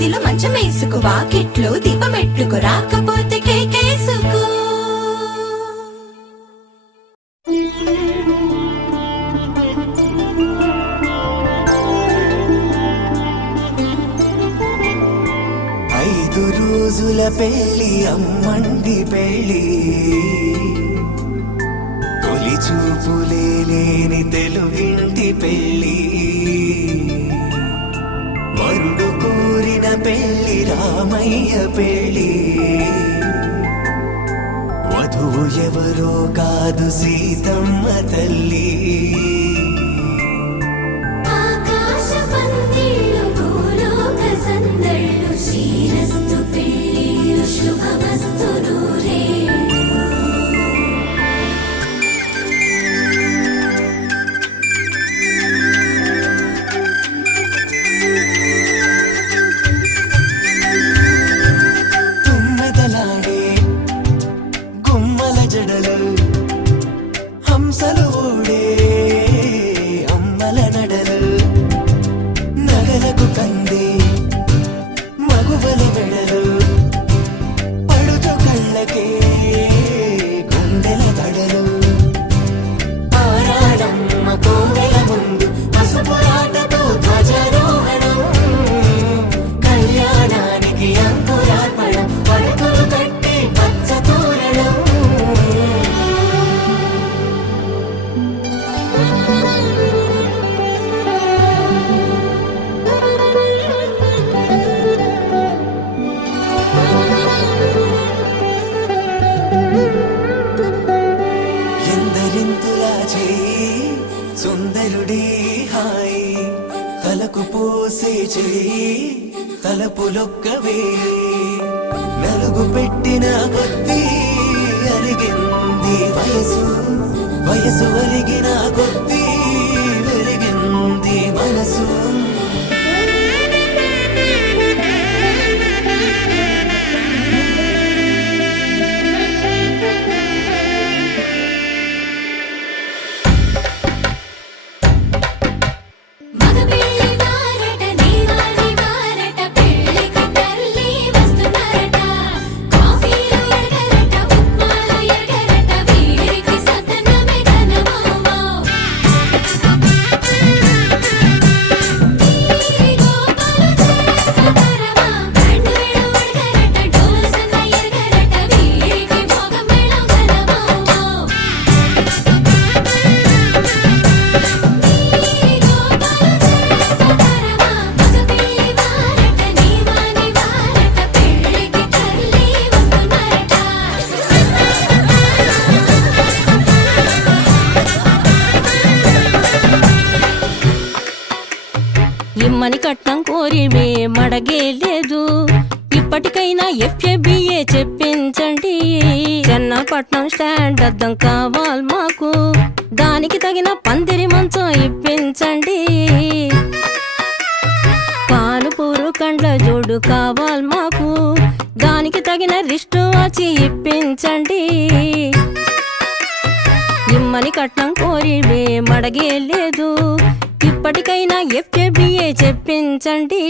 గదిలో మంచం వేసుకో, వాకిట్లో దీపం పెట్టుకో, రాకపోతే కేకేసుకో. ఐదు రోజుల పెళ్లి అమ్మండి పెళ్లి, తొలి చూపులే లేని తెలుగింటి పెళ్లి, వరుడు కోరిన పెళ్లి రామయ్య పెళ్లి, వధువు ఎవరో కాదు సీతమ్మ తల్లి. సుందరుడి హాయి తలకు పోసే చేయి తలపులొక్కవే, నలుగు పెట్టిన కొద్దీ అరిగింది వయసు, వయసు అరిగిన కొద్దీ వెలిగింది మనసు. ఇమ్మని కట్నం కోరివే మడగే లేదు, ఇప్పటికైనా FABA చెప్పించండి. చెన్నపట్నం స్టాండ్ అద్దం కావాలి మాకు, దానికి తగిన పందిరి మంచం ఇప్పించండి. కానుపూరు కండ్ల జోడు కావాలి మాకు, దానికి తగిన రిస్టు వాచి ఇప్పించండి. ఇమ్మని కట్నం కోరివే మడగే లేదు, ఇప్పటికైనా FABA చెప్పించండి.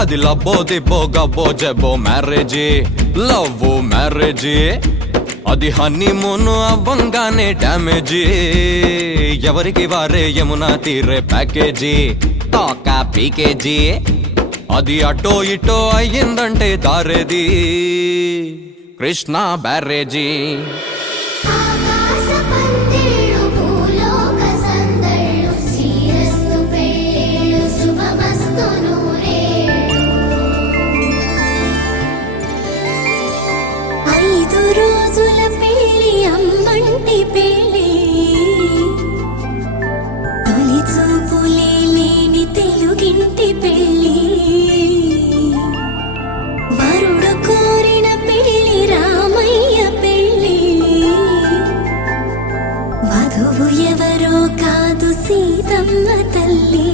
అది లబ్బో దిబ్బో గబ్బో జబ్బో మ్యారేజీ, లవ్ మ్యారేజీ, అది హనీమూన్ అవ్వంగానే డ్యామేజీ. ఎవరికి వారే యమునా తీరే ప్యాకేజీ, తాకా పీకేజీ, అది అటో ఇటో అయ్యిందంటే దారేది కృష్ణా బ్యారేజీ. రోజుల పెళ్లి అమ్మంటి పెళ్లి, తొలి చూపులే లేని తెలుగింటి పెళ్లి. వధువు ఎవరో కాదు సీతమ్మ తల్లి.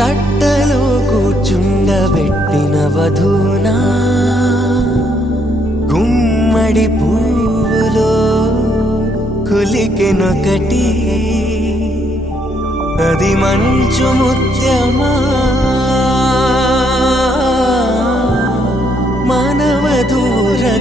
తట్టలో కూర్చుండబెట్టిన వధూనా గుమ్మడి పువ్వులో కులికెనొకటి, అది మంచు ముత్యమా మానవధూరత్నమా.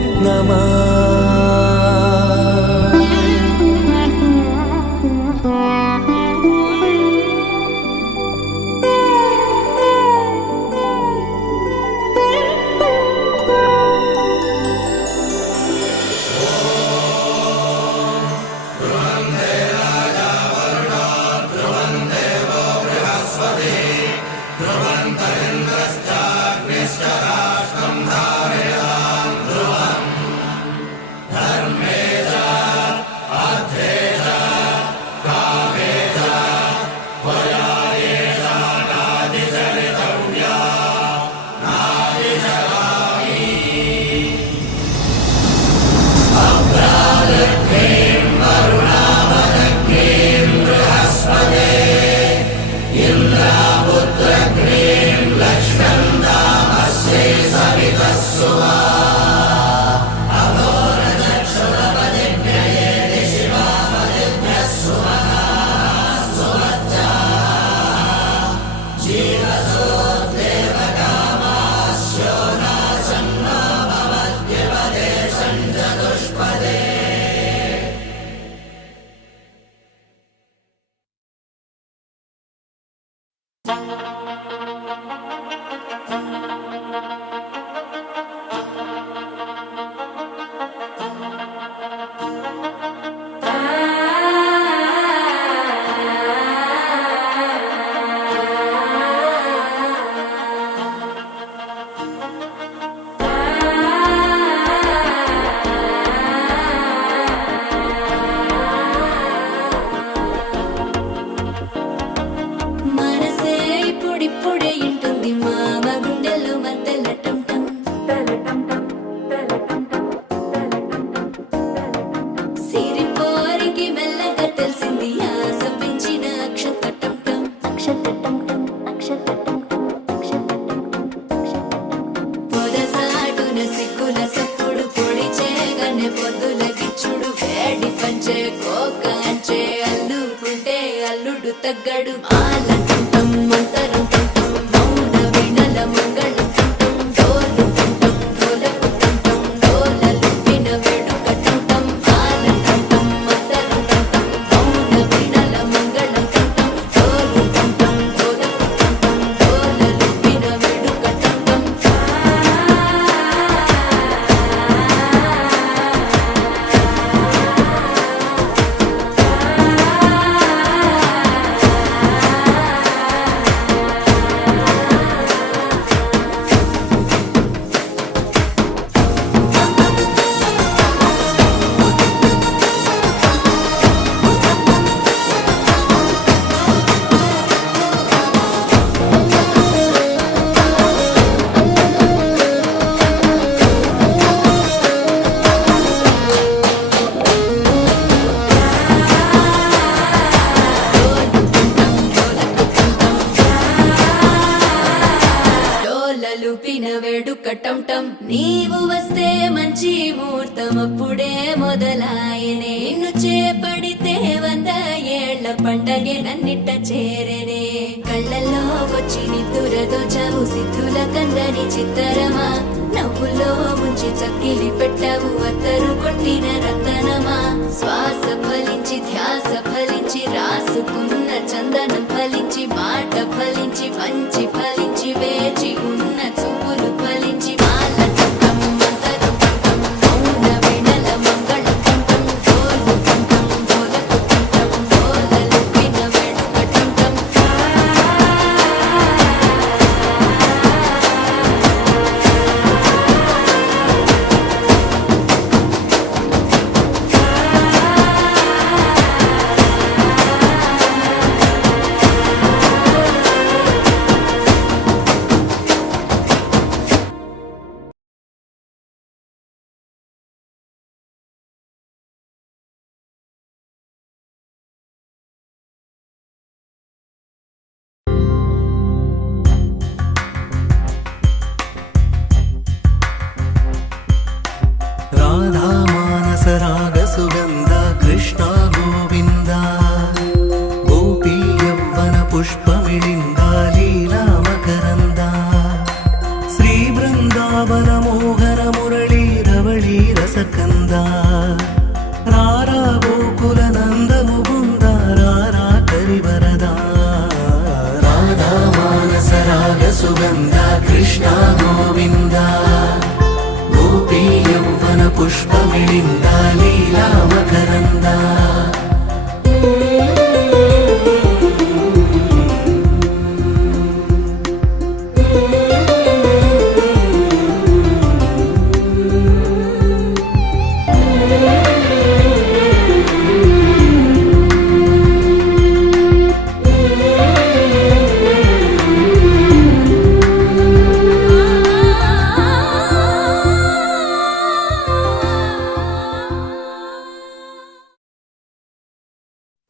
అల్లుడు తగ్గడు ఆలంటం మంతరం తంతం మౌన వినల మంగళం తంతం డోలు తంతం డోలకు తంతం డోలలు విన వేడుక తంతం ఆలంటం మంతరం తంతం మౌన వినల మంగళం తంతం డోలు తంతం డోలకు తంతం డోలలు విన వేడుక తంతం నీవు వస్తే మంచి ముహూర్తం అప్పుడే మొదలాయనే నిన్ను చేపడితే 100 ఏళ్ల పండగే నన్నిట్ట చేరనే కళ్ళల్లో వచ్చి నిద్దురదోచావు సిద్ధుల కందని చిత్తరమా నవ్వులో ముంచి చక్కిలి పెట్టావు అత్తరు కొట్టిన రతనమా శ్వాస ఫలించి ధ్యాస ఫలించి రాసుకున్న చందనం ఫలించి మాట ఫలించి మంచి ఫలించి వేచి ఉన్న చూపులు ఫలించి మాల కంఠం మంతరం కంఠం మౌన వీణల మంగళం కంఠం డోలు కంఠం డోలకు కంఠం డోలలు విన వేడుక కంఠం రాధా మానస రాగ సుగంధ కృష్ణ గోవింద గోపీ యవ్వన పుష్పమిళింద లీలా మకరంద శ్రీ బృందావన మోహన మురళీ రవళీ రసకంద రారా గోకుల నంద ముకుంద రారా కరివరద రాధా మానస రాగ సుగంధ కృష్ణ గోవింద గోపీ యవ్వన పుష్పమిళింద లీలా మకరంద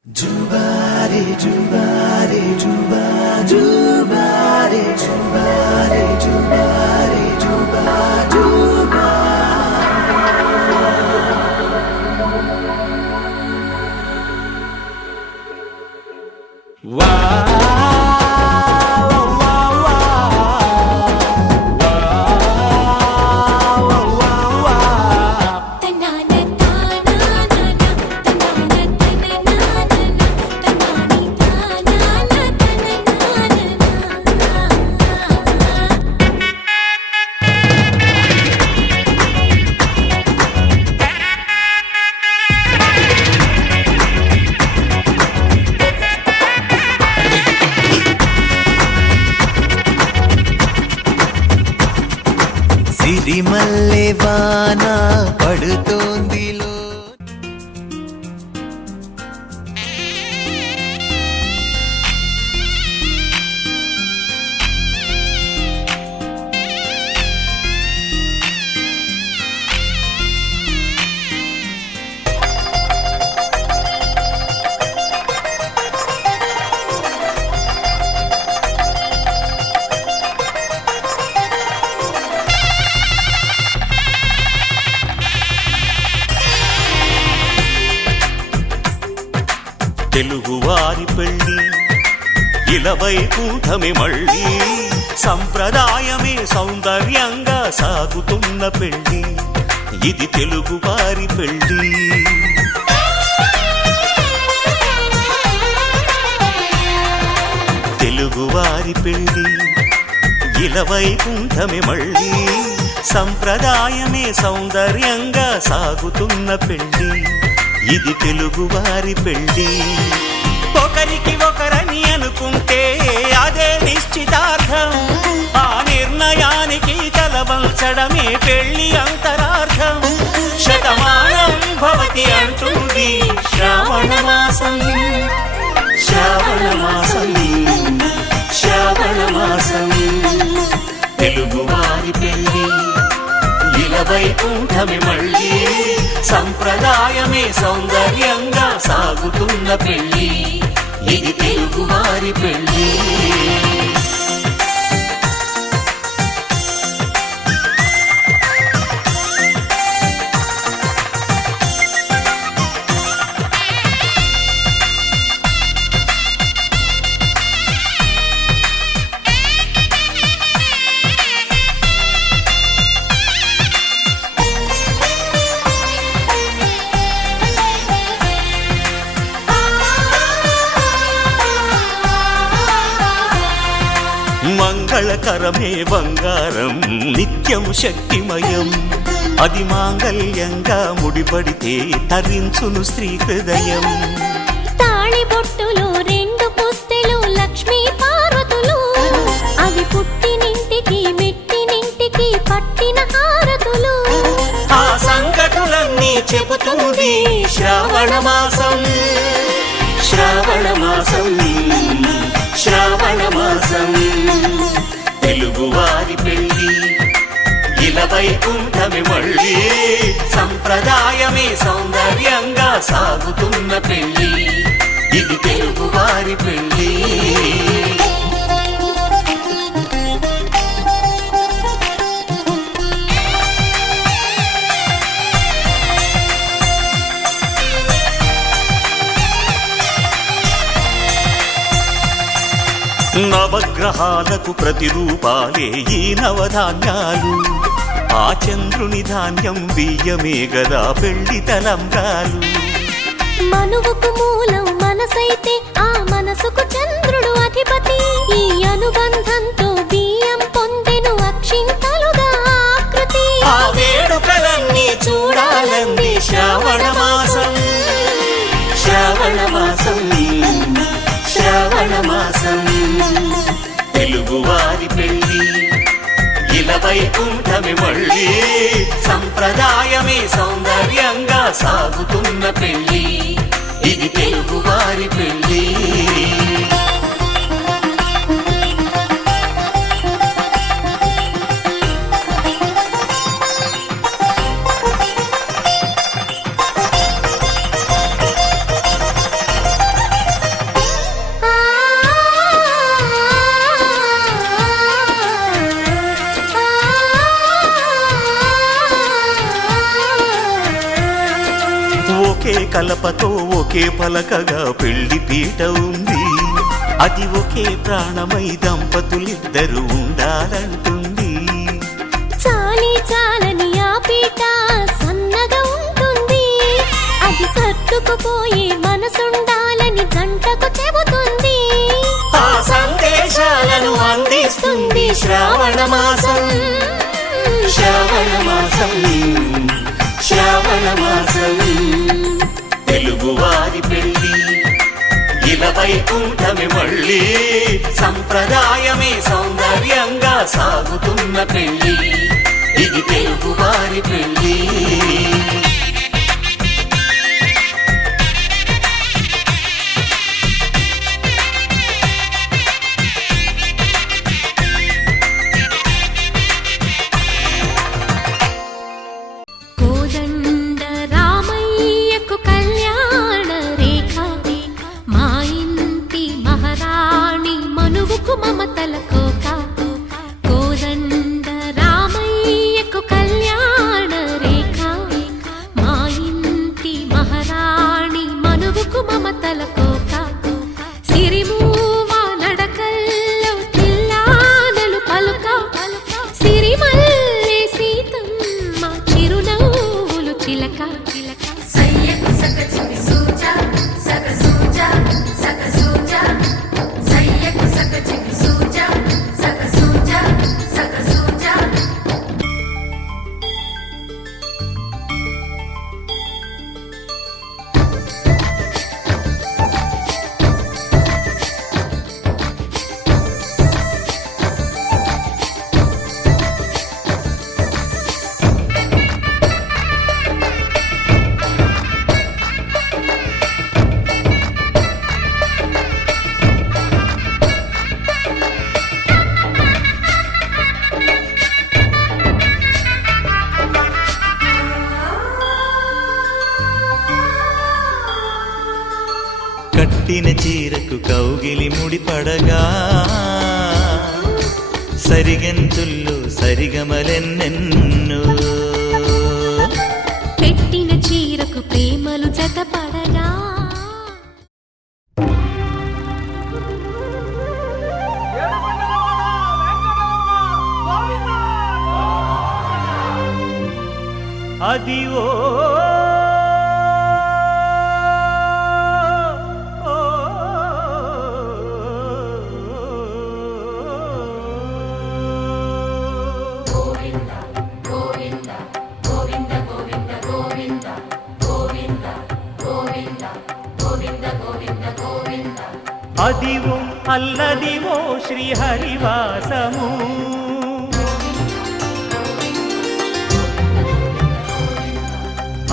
Jubare, jubare, juba, jubare, jubare, jubare, juba, juba. సిరిమల్లె వాన పడుతోందిలో తెలుగువారి పెళ్ళి ఇలవైకుంఠమి మళ్ళీ సంప్రదాయమే సౌందర్యంగా సాగుతున్న పెళ్ళి ఇది తెలుగువారి పెళ్ళి తెలుగువారి పెళ్ళి ఇలవైకుంఠమి మళ్ళీ సంప్రదాయమే సౌందర్యంగా సాగుతున్న పెళ్ళి ఇది తెలుగువారి పెళ్ళి ఒకరికి ఒకరని అనుకుంటే అదే నిశ్చితార్థం ఆ నిర్ణయానికి తలవంచడమే పెళ్ళి అంతరార్థం శతమానం భవతి అంటుంది శ్రావణ మాసం శ్రావణ మాసం శ్రావణ మాసం తెలుగువారి పెళ్ళి ఇలవైకుంఠమి మళ్ళీ సంప్రదాయమే సౌందర్యంగా సాగుతున్న పెళ్ళి ఇది తెలుగువారి పెళ్ళి కరమే బంగారం నిత్యం శక్తిమయం అది మాంగళ్యంగా ముడిపడితే తరించును స్త్రీ హృదయం తాళి బొట్టులు రెండు పుస్తెలు లక్ష్మీ పార్వతులు అవి పుట్టినింటికి మెట్టినింటికి పట్టిన హారతులు ఆ సంగతులన్నీ చెబుతుంది శ్రావణ మాసం శ్రావణ మాసం శ్రావణ మాసం తెలుగువారి పెళ్ళి ఇలా వైకుంఠమి మళ్ళీ సంప్రదాయమే సౌందర్యంగా సాగుతున్న పెళ్ళి ఇది తెలుగువారి పెళ్ళి నవగ్రహాలకు ప్రతిరూపాలే ఈ నవధాన్యాలు ఆ చంద్రుని ధాన్యం బియ్యమే గదా పెళ్లి తలంబ్రాలు మనువుకు మూలం మనసైతే ఆ మనసుకు చంద్రుడు అధిపతి ఈ అనుబంధంతో బియ్యం పొందెను అక్షింతలుగా ఆకృతి ఆ వేడుకలన్నీ చూడాలంది శ్రావణ మాసం శ్రావణ మాసం శ్రావణ మాసం తెలుగువారి పెళ్ళి ఇలా వైకుంఠమి మళ్ళీ సంప్రదాయమే సౌందర్యంగా సాగుతున్న పెళ్ళి ఇది తెలుగువారి పెళ్ళి ఒకే కలపతో ఒకే పలకగా పెళ్లి పీట ఉంది అది ఒకే ప్రాణమై దంపతులిద్దరు ఉండాలంటుంది చాలి చాలని ఆ పీట సన్నగా ఉంటుంది అది సర్దుకుపోయే మనసుండాలని జంటకు చెబుతుంది ఆ సందేశాలను అందిస్తుంది శ్రావణ మాసం శ్రావణ మాసం శ్రావణ మాసం తెలుగువారి పెళ్ళి ఇలా వైకుంఠమి మళ్ళీ సంప్రదాయమే సౌందర్యంగా సాగుతున్న పెళ్ళి ఇది తెలుగువారి పెళ్ళి కోదండ రామయ్యకు కళ్యాణ రేఖ మా ఇంటి మహారాణి మనువుకు మమతల కోక కోదండ రామయ్యకు కళ్యాణ రేఖ మా ఇంటి మహారాణి మనువుకు మమతల కోక సిరిమూవ నడకల్లో చిల్లానలు పలుక సిరిమల్లె సీతమ్మ చిరునవ్వులు చిలక సయ్యకు సక చికి సూజా సక సూజా సక సూజా సయ్యకు సక చికి సూజా సక సూజా సక సూజా కట్టిన చీరకు కౌగిలి ముడిపడగా సరిగంతుల్లో సరిగమలెన్నెన్నో పెట్టిన చీరకు ప్రేమలు జతపడగా అది ఓ అదివో అల్లదివో శ్రీహరివాసము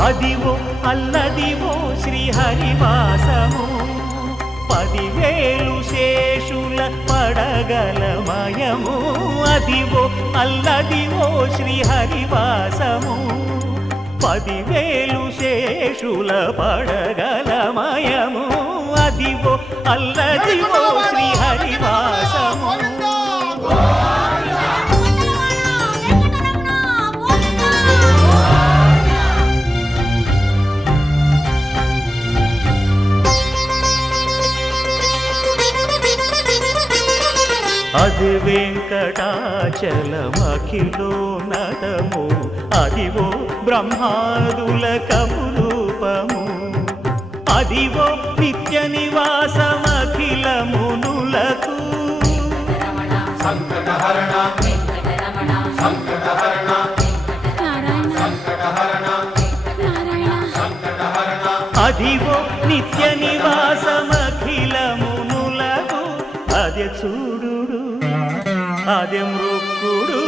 అదివో అల్లదివో శ్రీహరివాసము 10,000 శేషుల పడగలమయము అదివో అల్లదివో శ్రీహరివాసము 10,000 శేషుల పడగలమయము అదివో అల్లదివో శ్రీహరివాసము అది వెంకటాచలమఖిలోన్నతము అదివో బ్రహ్మాదుల కమురూపము అదివో నిత్య నివాసమఖిలమునులకు సంకటహరణ సంకటహరణ సంకటహరణ అదివో నిత్య నివాసమఖిలమునులకు అదే చూడు అదే మృక్కుడు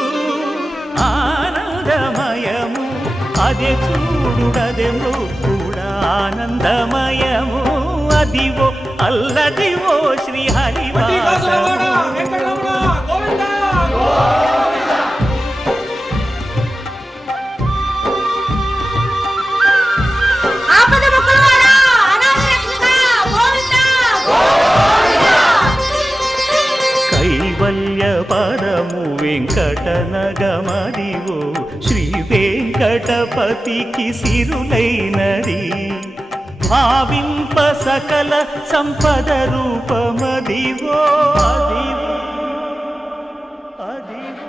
ఆనందమయము అదే చూడు అదే మృక్కుడు ఆనందమయము అదివో అల్లదివో శ్రీహరివాసము కైవల్య పదము వెంకటనగమదివో శ్రీ వెంకటపతికి సిరులైనది భావింప సకల సంపద రూపమదివో అదివో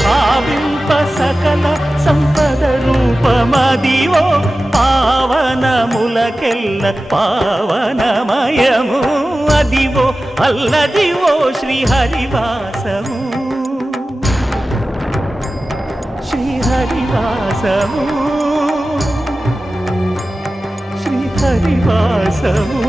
భావింప సకల సంపద రూపమదివో పావనములకెల్ల పావనమయము అదివో అల్లదివో శ్రీహరివాసము శ్రీహరివాసము శ్రీహరివాసము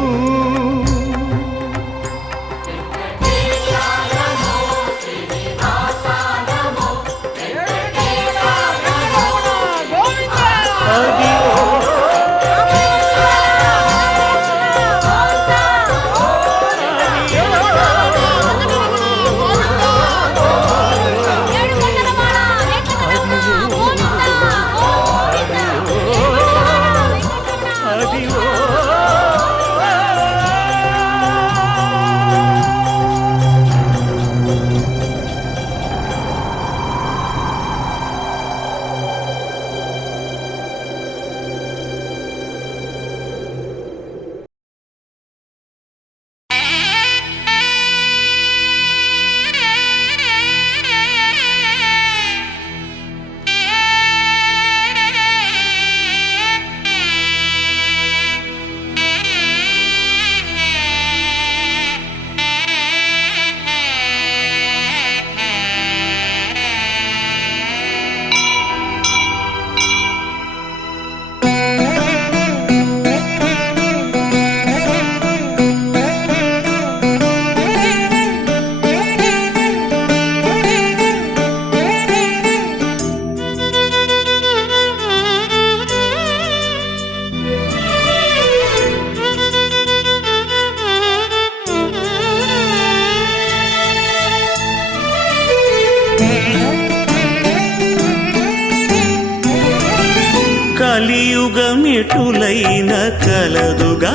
కలియుగమిటులైన కలదుగా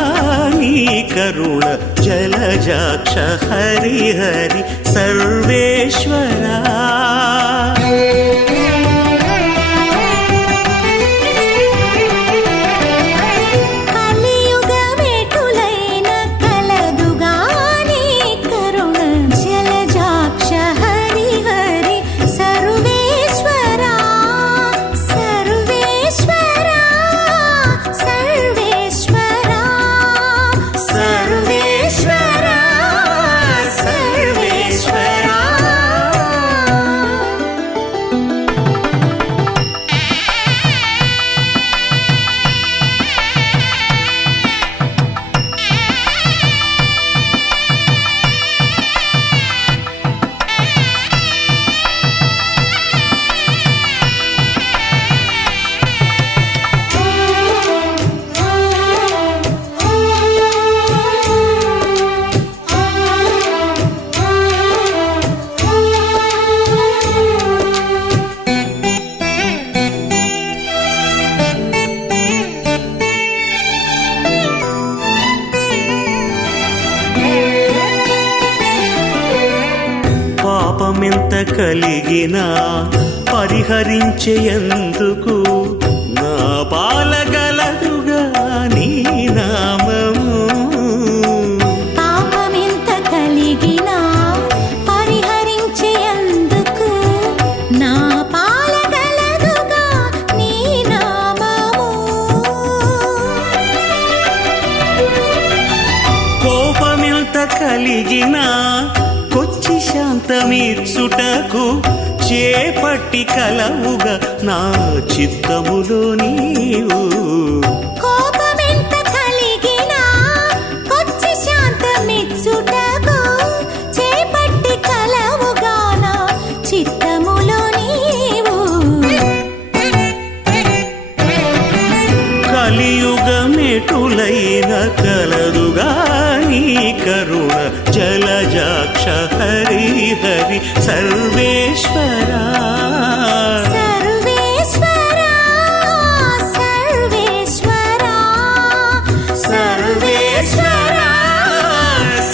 నీ కరుణ జలజాక్ష హరిహరి సర్వేశ్వరా కోపమెంత కలిగినా పరిహరించేందుకు నా పాలగలదుగా నీ నామము. పాపమెంత కలిగినా పరిహరించేందుకు నా పాలగలదుగా నీ నామము. కోపమెంత కలిగినా కొచ్చి శాంతమిచ్చుటకు చేపట్టి కలవుగా నా చిత్తములో నీవు. కోపమెంత కలిగినా కొచ్చి శాంతమిచ్చుటకు చేపట్టి కలవుగా నా చిత్తములో నీవు. కలియుగమెటులైన కలదుగా నీ కరుణ జలజాక్ష హరి హరి సర్వేశ్వరా. సర్వేశ్వరా సర్వేశ్వరా సర్వేశ్వరా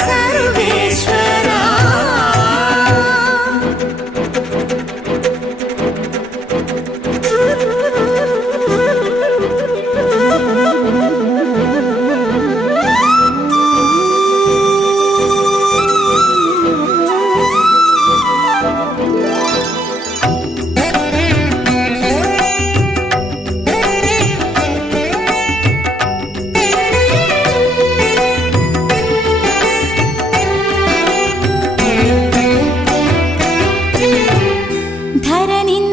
సర్వేశ్వరా.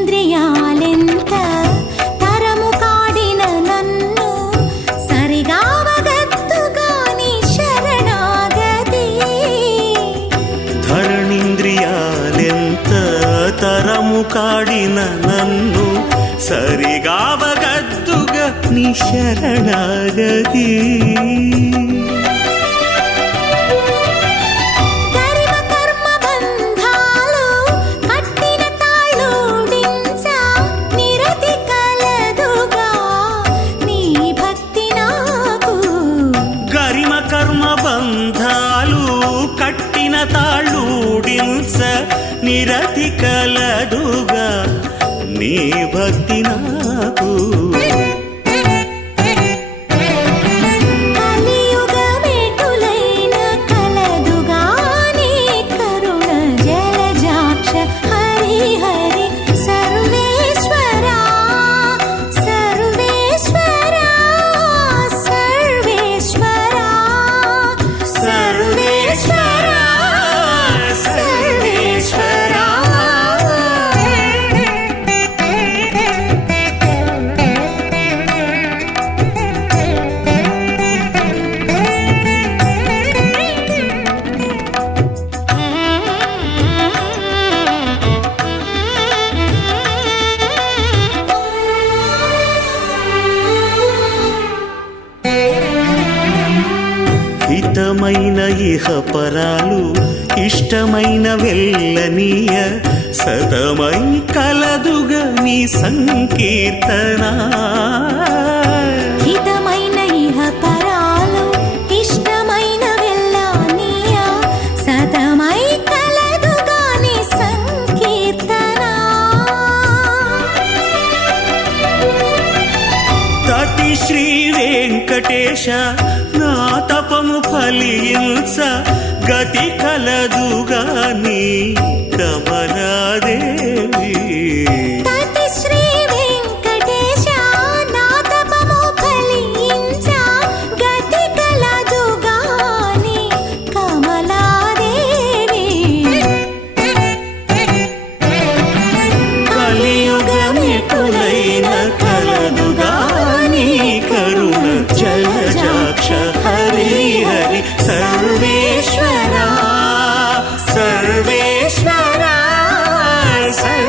ధరణింద్రియాలెంత తరము కాడిన నన్ను సరిగావగత్తుగా నీ శరణాగతి. ధరణింద్రియాలెంత తరము కాడిన నన్ను సరిగావగద్దుగా నీ శరణాగతి. గరిమ కర్మ బంధాలు కట్టిన తాళూడించ నిరతి కలదుగా నీ భక్తి నాకు. గరిమ కర్మ బంధాలు కట్టిన తాళూడించ నిరతి కలదుగా నీ భక్తి నాకు. కలియుగమెటులైన కలదుగా నీ కరుణ జలజాక్ష హరి హరి సర్వేశ్వరా సర్వేశ్వరా సర్వేశ్వరా సర్వేశ్వరా సర్వేశ్వరా. హితమైన ఇహపరాలు ఇష్టమైన వెళ్ళనీయ సతమై కలదుగా నీ సంకీర్తన. హితమైన ఇహ పరాలు ఇష్టమైన వెళ్ళనీయ సతమై కలదుగా నీ సంకీర్తన. తటి శ్రీ వెంకటేశ నా తపము ఫలించ గతి కలదుగా నీ కమలాదేవి. తటి శ్రీ వెంకటేశ నా తపము ఫలించ గతి కలదుగా నీ కమలాదేవి. కలియుగమెటులైన కలదుగా నీ కరుణ జలజాక్ష హరి హరి సర్వేశ్వరా సర్వేశ్వరా సర్వేశ్వరా.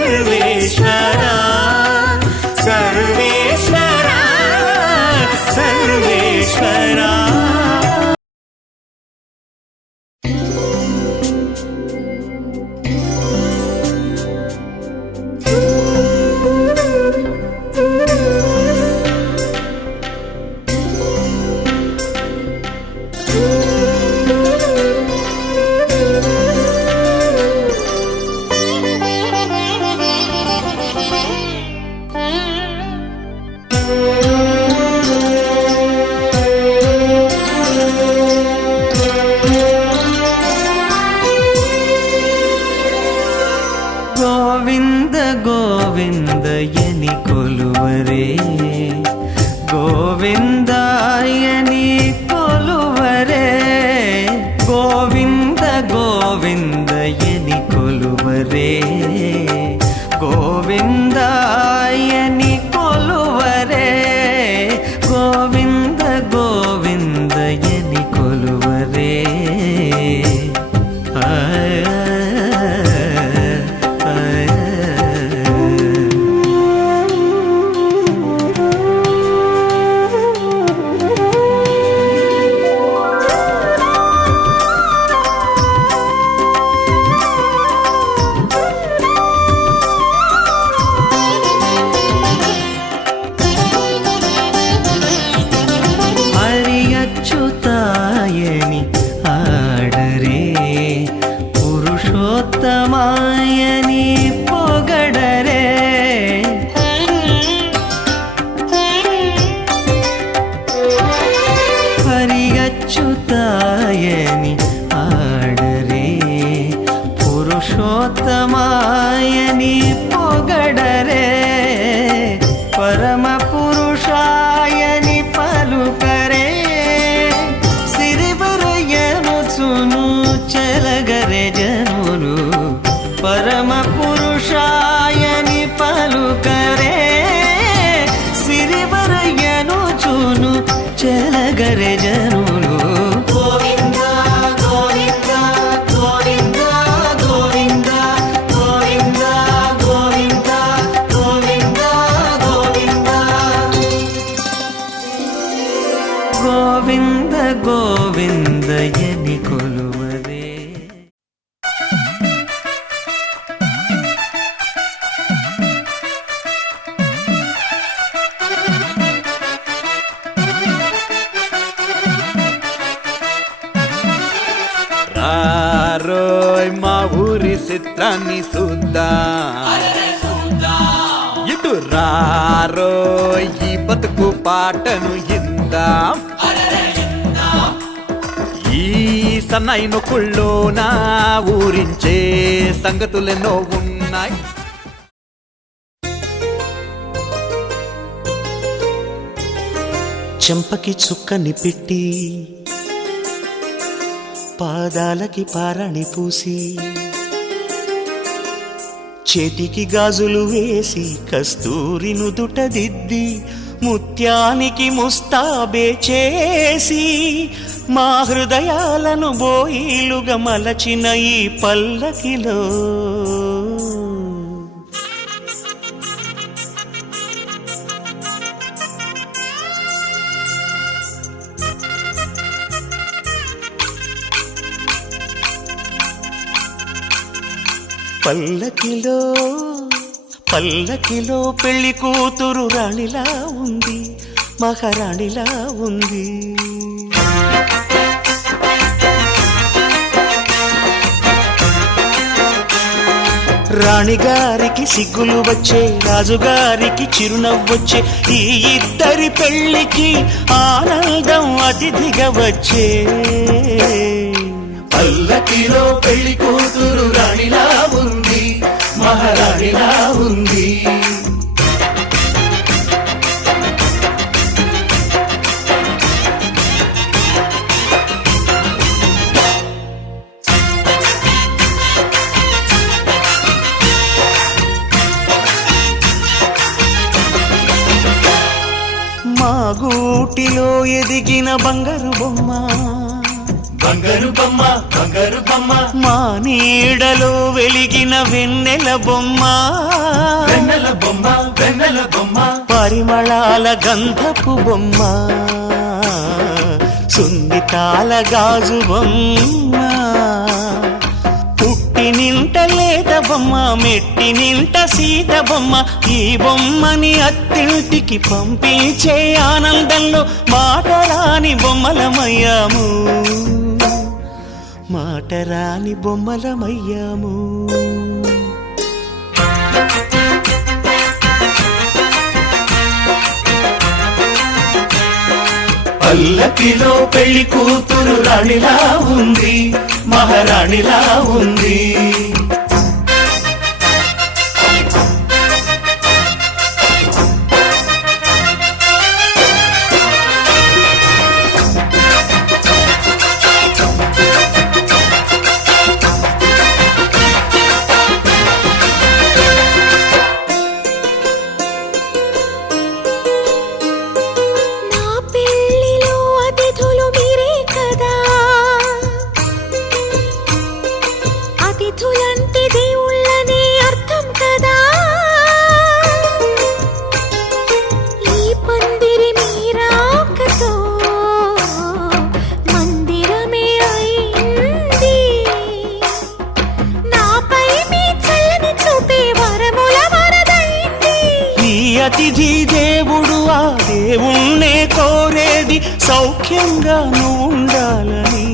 ಗೋವಿಂದಯನಿ ಕೊಲುವರೆ ಗೋವಿಂದಾಯನಿ ಕೊಲುವರೆ ಗೋವಿಂದ ಗೋವಿಂದಯನಿ ಕೊಲುವರೆ ಗೋವಿಂದಾಯನಿ ಕೊಲುವರೆ ಗೋವಿಂದ ಗೋವಿಂದಯನಿ ಕೊಲುವರೆ ಹರಿಯಚ್ಯುತಾಯನಿ ಆಡರೆ ಪುರುಷೋತ್ತಮಾಯನಿ ಪೊಗಡರೆ ಹರಿಯಚ್ಯುತಾಯನಿ ಆಡರೆ ಪುರುಷೋತ್ತಮಾಯನಿ ಪೊಗಡರೆ ಪರಮ ಪುರುಷಾಯನಿ ಪಲುಕರೆ ಸಿರಿಬರಯ್ಯನು ಸುನು ಚಲಗರೆ ಜನುಲು ಪರಮ ಪುರುಷಾಯನಿ ಪಲುಕರೆ ಸಿರಿಬರಯ್ಯನು ಚುನು ಚಲಗರೆ ಜನುಲು ಗೋವಿಂದ ಗೋವಿಂದ ಗೋವಿಂದ ಗೋವಿಂದ ಗೋವಿಂದ ಗೋವಿಂದ ಗೋವಿಂದ ಗೋವಿಂದ ಗೋವಿಂದ ಗೋವಿಂದಯನಿ ಕೊಲುವರೆ రారోయ్ మా ఊరి చిత్రాన్ని చూద్దాం ఇటు రారోయ్ ఈ బతుకు పాటను ఇందాం ఈ సన్నాయి నొక్కుల్లో నా ఊరించే సంగతులెన్నో ఉన్నాయి. చెంపకి చుక్కని పెట్టి పాదాలకి పారాణి పూసి చేతికి గాజులు వేసి కస్తూరి నుదుట దిద్ది ముత్యానికి ముస్తాబే చేసి మా హృదయాలను బోయిలుగా మలచిన ఈ పల్లకిలో పల్లకిలో పల్లకిలో పెళ్లి కూతురు రాణిలా ఉంది, మహారాణిలా ఉంది. రాణిగారికి సిగ్గులు వచ్చే, రాజుగారికి చిరునవ్వొచ్చే, ఈ ఇద్దరి పెళ్లికి ఆనందం అతిథిగా వచ్చే. పల్లకిలో పెళ్లి కూతురు రాణిలా ఉంది, మహారాణిలా ఉంది. మా గూటిలో ఎదిగిన బంగారు బొమ్మ, బంగారు బొమ్మ, బంగారు బొమ్మ. మా నీడలో వెలిగిన వెన్నెల బొమ్మ, వెన్నెల బొమ్మ, వెన్నెల బొమ్మ. పరిమళాల గంధపు బొమ్మ, సున్నితాల గాజు బొమ్మ. పుట్టి నింట లేత బొమ్మ, మెట్టి నింట సీత బొమ్మ. ఈ బొమ్మని అత్తింటికి పంపించే ఆనందంలో మాటరాని బొమ్మలమయ్యాము, మాటరాని బొమ్మలమయ్యాము. పల్లకిలో పెళ్లి కూతురు రాణిలా ఉంది, మహారాణిలా ఉంది. అతిథులంటే దేవుళ్ళనే అర్థం కదా ఈ పందిరి మీరాకతో మందిరమే అయింది నాపై మీ చల్లని చూపే వరముల వరదైంది ఈ అతిథి దేవుడు ఆ దేవుణ్ణే కోరేది సౌఖ్యంగా నువ్వు ఉండాలని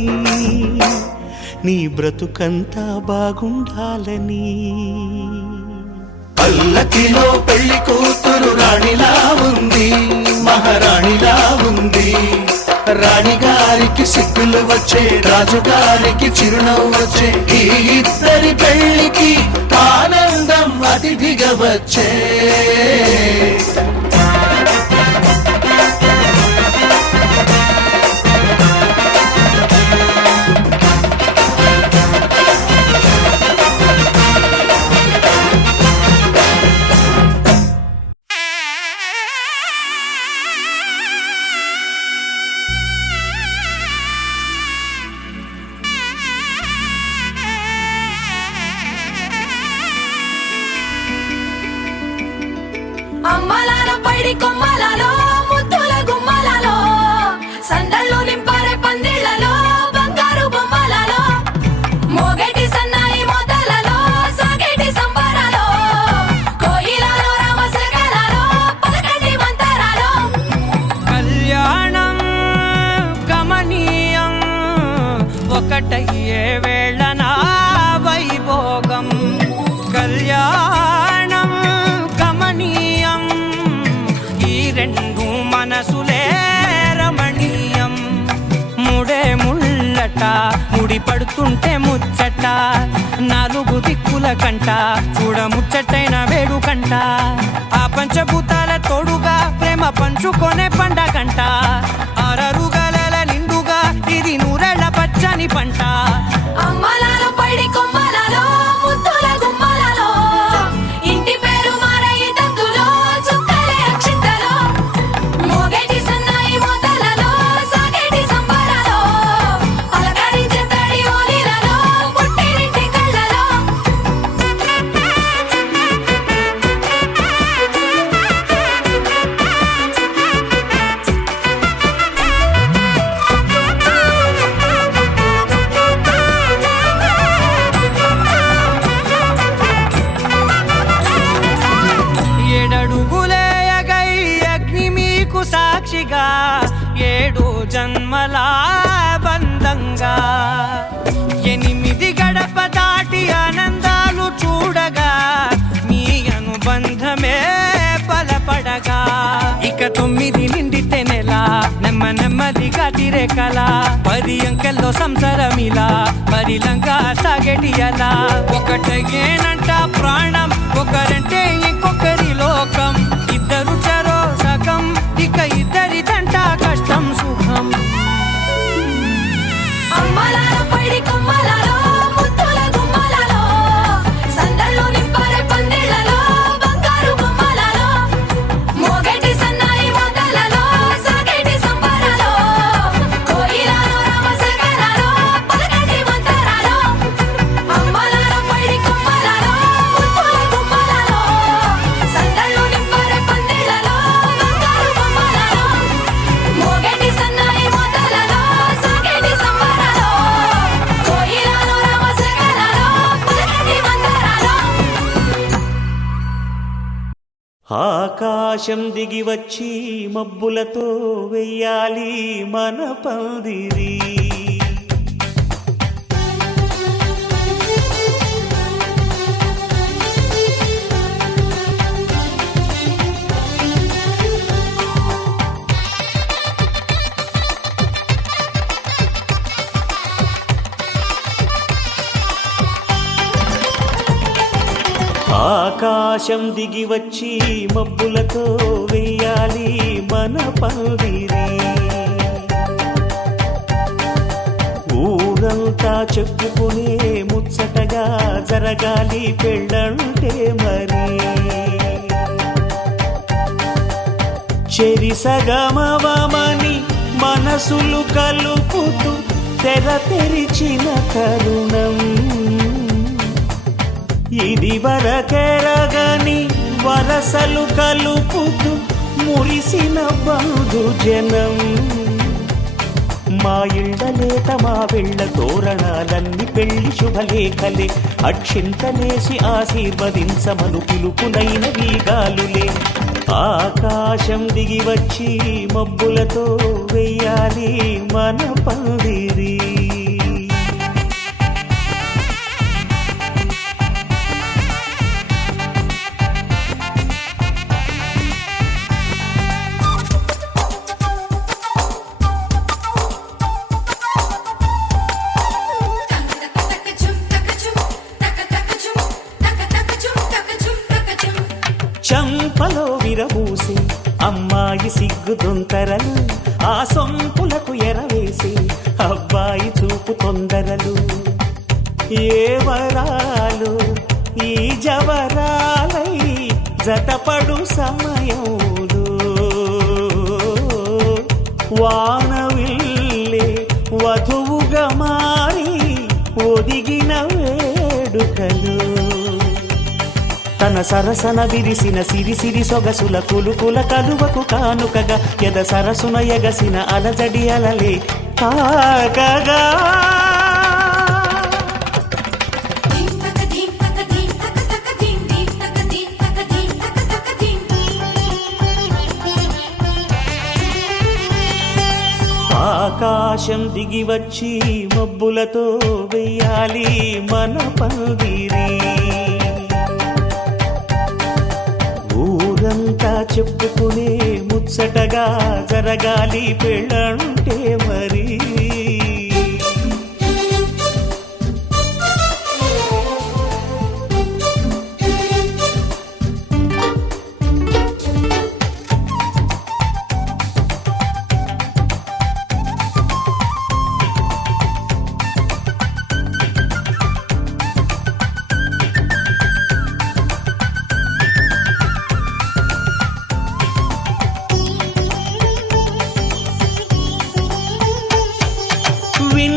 నీ బ్రతుకంతా బాగుండాలని పల్లకిలో పెళ్లి కూతురు రాణిలా ఉంది మహారాణిలా ఉంది రాణిగారికి సిగ్గులు వచ్చే రాజుగారికి చిరునవ్వు వచ్చే ఈ ఇద్దరి పెళ్లికి ఆనందం అతిథిగా వచ్చే అమ్మలాల పైడి కొమ్మలలో ముద్దుల గుమ్మలలో సందళ్ళు నింపారే పందిళ్లలో బంగారు బొమ్మలలో మోగేటి సన్నాయి మోతలలో సాగేటి సంబరాలో కోయిలలో రామశకలలో పలకటి మంతరాలో కళ్యాణం గమనీయం ఒకటయ్యే వేళ నా వైభోగం కళ్యాణం గమనీయం ఈ రెండు మనసులే రమణీయం ముడే ముళ్ళట ముడి పడుతుంటే ముచ్చట నాలుగు దిక్కుల కంట చూడ ముచ్చటైన వేడుకంట ఆ పంచభూతాల తోడుగా ప్రేమ పంచుకొనే పండగంట ఆరరుగల నిండుగా ఇది నూరెళ్ళ పచ్చని పంట అమ్మలాల పైడి కొమ్మలలో ముద్దుల గుమ్మలలో ఇంటి పేరు మారయి తందులో చుక్కలే అక్షింతలో మోగేటి సన్నాయి మోతలలో సాగేటి సంబరాలో పలకరించే తడి ఓలిలలో పుట్టినింటి కళ్ళలో ఏడడుగులేయగై అగ్ని మీకు సాక్షిగా ఏడు జన్మల బంధంగా 8 గడప దాటి ఆనందాలు చూడగా మీ అనుబంధమే బలపడగా ఇక 9 నిండితే నెల నెమ్మదిగా తిరే కల 10 అంకెల్లో సంసారమిలా పరిలంగా సాగేటి అలా ఒకటేనంట ప్రాణం ఒకరంటే ఇంకొకరి లోకం ఇద్దరు చరో సగం ఇక ఇద్దరిదంట కష్టం సుఖం అమ్మలాల పైడి కొమ్మలలో ముద్దుల గుమ్మలలో సందళ్ళు నింపారే పందిళ్లలో బంగారు బొమ్మలలో మోగేటి సన్నాయి మోతలలో సాగేటి సంబరాలో కోయిలలో రామశకలలో పలకటి మంతరాలో అమ్మలాల పైడి కొమ్మలలో ముద్దుల గుమ్మలలో సందళ్ళు నింపారే పందిళ్లలో బంగారు బొమ్మలలో మోగేటి సన్నాయి మోతలలో సాగేటి సంబరాలో కోయిలలో రామశకలలో పలకటి మంతరాలో ఆకాశం దిగి వచ్చి మబ్బులతో వెయ్యాలి మన పందిరి ఆకాశం దిగి వచ్చి మబ్బులతో వెయ్యాలి మన పందిరి ఊరంతా చెప్పుకునే ముచ్చటగా జరగాలి పెళ్ళంటే మరి చెరి సగమవమని మనసులు కలుపుతూ తెర తెరిచిన తరుణం ఇది వరకెరగని వరసలు కలుపుతూ మురిసిన బంధు జనం మా ఇళ్ళలేత మా వెళ్ళ తోరణాలన్నీ పెళ్లి శుభలేఖలే అక్షింతలేసి ఆశీర్వదించమను పిలుపులైన వీగాలులే ఆకాశం దిగి వచ్చి మబ్బులతో వెయ్యాలి మన పందిరి చంపలో విరబూసి అమ్మాయి సిగ్గుదొంతరలు ఆ సొంపులకు ఎరవేసి అబ్బాయి చూపు తొందరలు ఏ వరాలు ఈ జవరాలై జతపడు సమయంలో వానవిల్లే వధువుగా మారి ఒదిగిన వేడుకలు తన సరసన విరిసిన సిరిసిరి సొగసుల కులుకుల కలువకు కానుకగా ఎద సరసున ఎగసిన అలజడి అలలే కాకగా ఆకాశం దిగి వచ్చి మబ్బులతో వెయ్యాలి మన పందిరి ఊరంతా చెప్పుకునే ముచ్చటగా జరగాలి పెళ్ళంటే మరి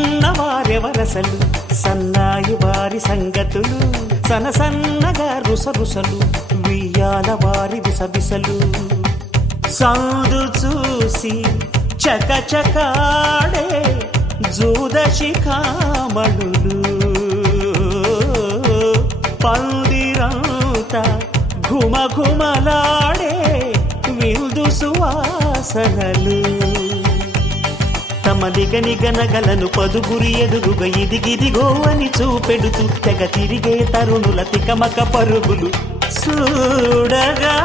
విన్నవారెవరసలు సన్నాయి వారి సంగతులు సనసన్నగా రుసరుసలు వియ్యాల వారి విసవిసలు సౌదు చూసి చకచకాడే జూదశిఖామణులు పందిరంతా ఘుమఘుమలాడే విందు సువాసనలు తమ నిగనిగనగలను పదుగురి ఎదురుగా ఇదిగిదిగో అని చూపెడుతూ తెగ తిరిగే తరుణుల తికమక పరుగులు చూడగా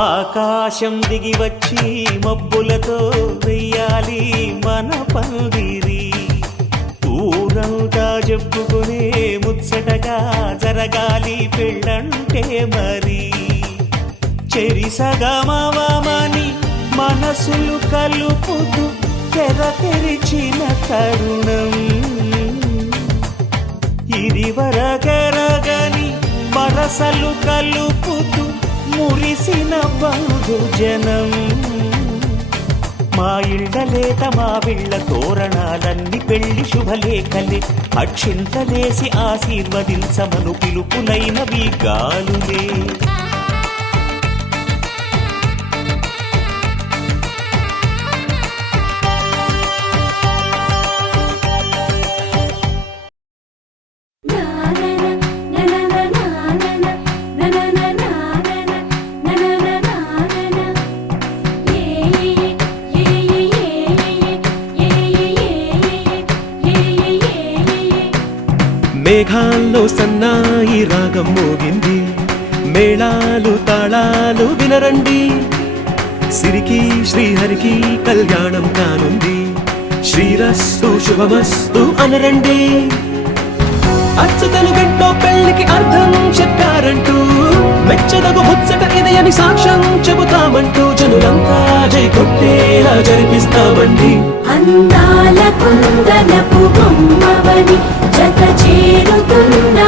ఆకాశం దిగి వచ్చి మబ్బులతో వెయ్యాలి మన పందిరి ఊరంతా చెప్పుకునే ముచ్చటగా జరగాలి పెళ్ళంటే మరి చెరిసగమవమని మనసులు కలుపుతూ తెర తెరిచిన తరుణం ఇది వరకెరగని వరసలు కలుపుతూ మురిసిన బంధు జనం మా ఇళ్ళలేత మా వీళ్ళ తోరణాలన్నీ పెళ్లి శుభలేఖలే అక్షింతలేసి ఆశీర్వదించమను పిలుపులైనవి గాలులే మేఘాల్లో సన్నాయి రాగం మోగింది మేళాలు తాళాలు వినరండి సిరికి శ్రీహరికి కళ్యాణం కానుంది శ్రీరస్తు శుభమస్తు అనరండి అచ్చతలు గంటో పెళ్లికి అర్థం చెప్పారంటూ మెచ్చదగు ముచ్చట ఇది అని సాక్ష్యం చెబుతామంటూ జనులంతా జై కొట్టేలా జరిపిస్తామండి అందాల కుందనపు బొమ్మవని జత చేరుతున్న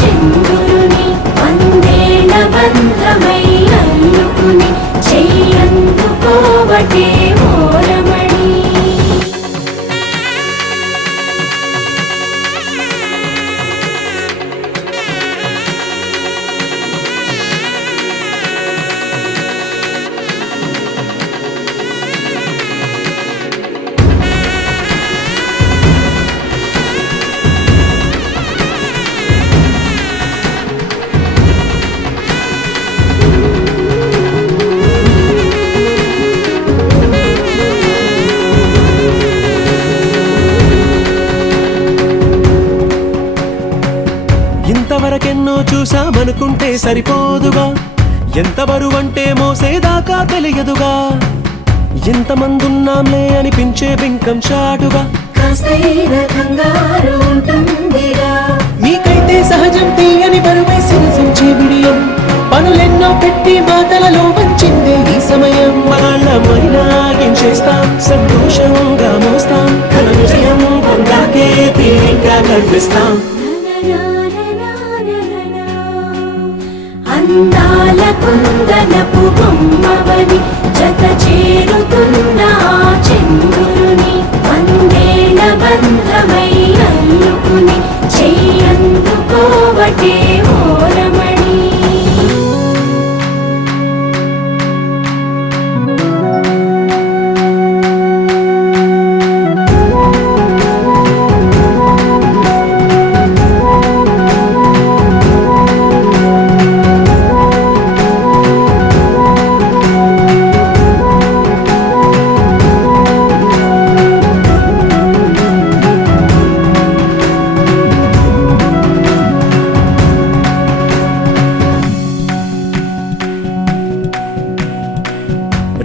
చంద్రుని వందేల బంధమై మనకుంటే సరిపోదుగా, ఎంత బరువంటే మోసేదాకా తెలియదుగా, ఎంతమందున్నాంలే అనిపించే బింకం చాటుగా. మీకైతే సహజం తీయని బరువై సిరసించే విడియం, పనులెన్నో పెట్టి మాటలలో వంచిందే ఈ సమయం. వాళ్ళమైనా ఏం చేస్తాం, సంతోషంగా మోస్తాం, ఘన విజయం పొందాకే తీరిగ్గా కనిపిస్తాం. అందాల కుందనపు బొమ్మవని జత చేరుతున్న చంద్రుని, వందేళ్ల బంధమై అల్లుకుని చెయ్యందుకోవటే ఓరమణి.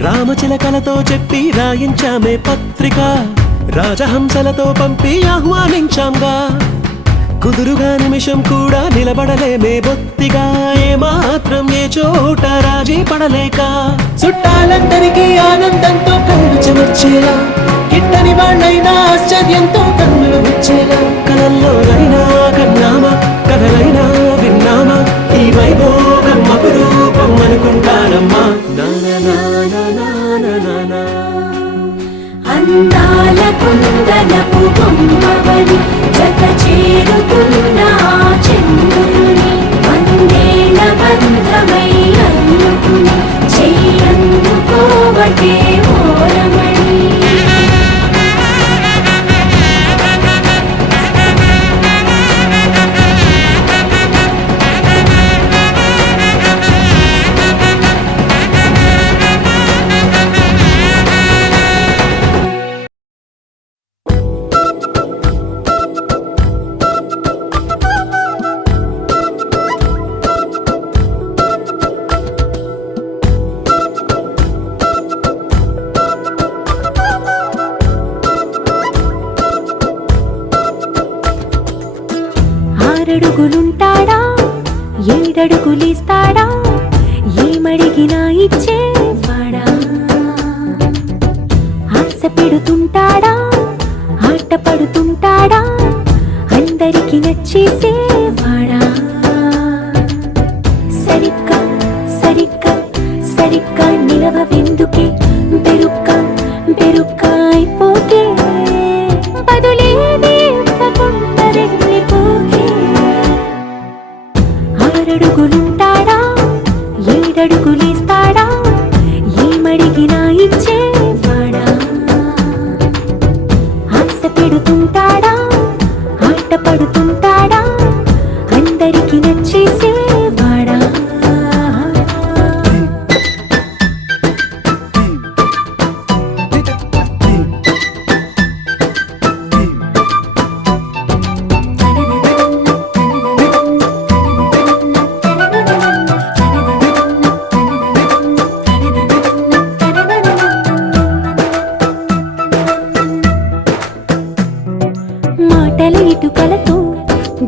రామచిలకలతో చెప్పి రాయించామే పత్రిక, రాజహంసలతో పంపి ఆహ్వానించాంగా, కుదురుగా నిమిషం కూడా నిలబడలేమే బొత్తిగా, ఏమాత్రం ఏ చోట రాజీ పడలేక, చుట్టాలందరికీ ఆనందంతో కళ్ళు చెమర్చేలా, గిట్టని వాళ్ళైనా ఆశ్చర్యంతో కన్నులు వచ్చేలా, కలల్లోనైనా కన్నామా, కథలైనా విన్నామా, ఈ వైభోగం అపురూపం అనుకుంటానమ్మా. అందాల కుందనపు బొమ్మవని జత చేరుతున్న చంద్రుని, వందేళ్ల బంధమై అల్లుకుని చెయ్యందుకోవటే ఓరమణి. ఆరడుగులుంటాడా, ఏడడుగులిస్తాడా, ఏమడిగినా ఇచ్చేవాడా, ఆశ పెడుతుంటాడా, ఆట పడుతుంటాడా, అందరికి నచ్చేసేవాడా. సరిగ్గా సరిగ్గా సరిగ్గా నిలవెందుకే, బెరుక్క బెరుక్క అయిపోతే, బదులేది ఇవ్వకుండా వెళ్ళిపోతే. ఆరడుగులుంటాడా, ఏడడుగులిస్తాడా, ఏమడిగినా ఇచ్చేవాడా, ఆశ పెడుతుంటాడా, ఆట పడుతుంటాడా, అందరికి నచ్చేసేవాడా. మాటల ఇటుకలతో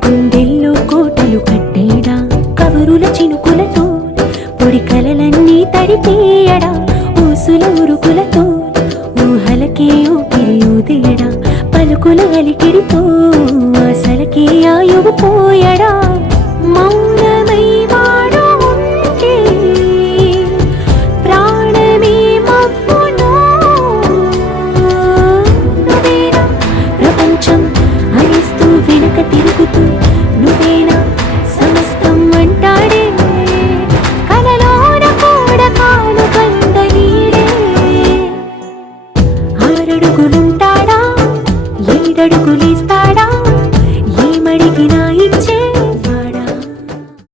గుండెల్లో కోటలు కట్టేడా, కవరుల చినుకులతో పొడి కలలన్నీ తడిపేయడా, ఊసుల ఉరుకులతో ఊహలకే ఊపిరి ఊదేయడా, పలుకుల అలికిడితో ఆశలకే ఆయువు పోయడా. మౌనమై వాడు ఉంటే ప్రాణమే మవ్వును, నువ్వేనా ప్రపంచం అనిస్తూ వెనుక తిరుగుతూ, నువ్వేనా సమస్తం అంటాడే, కలలోన కూడా కాను కంద నీడే. ఆరడుగులుంటాడా, ఏడడుగులిస్తాడా,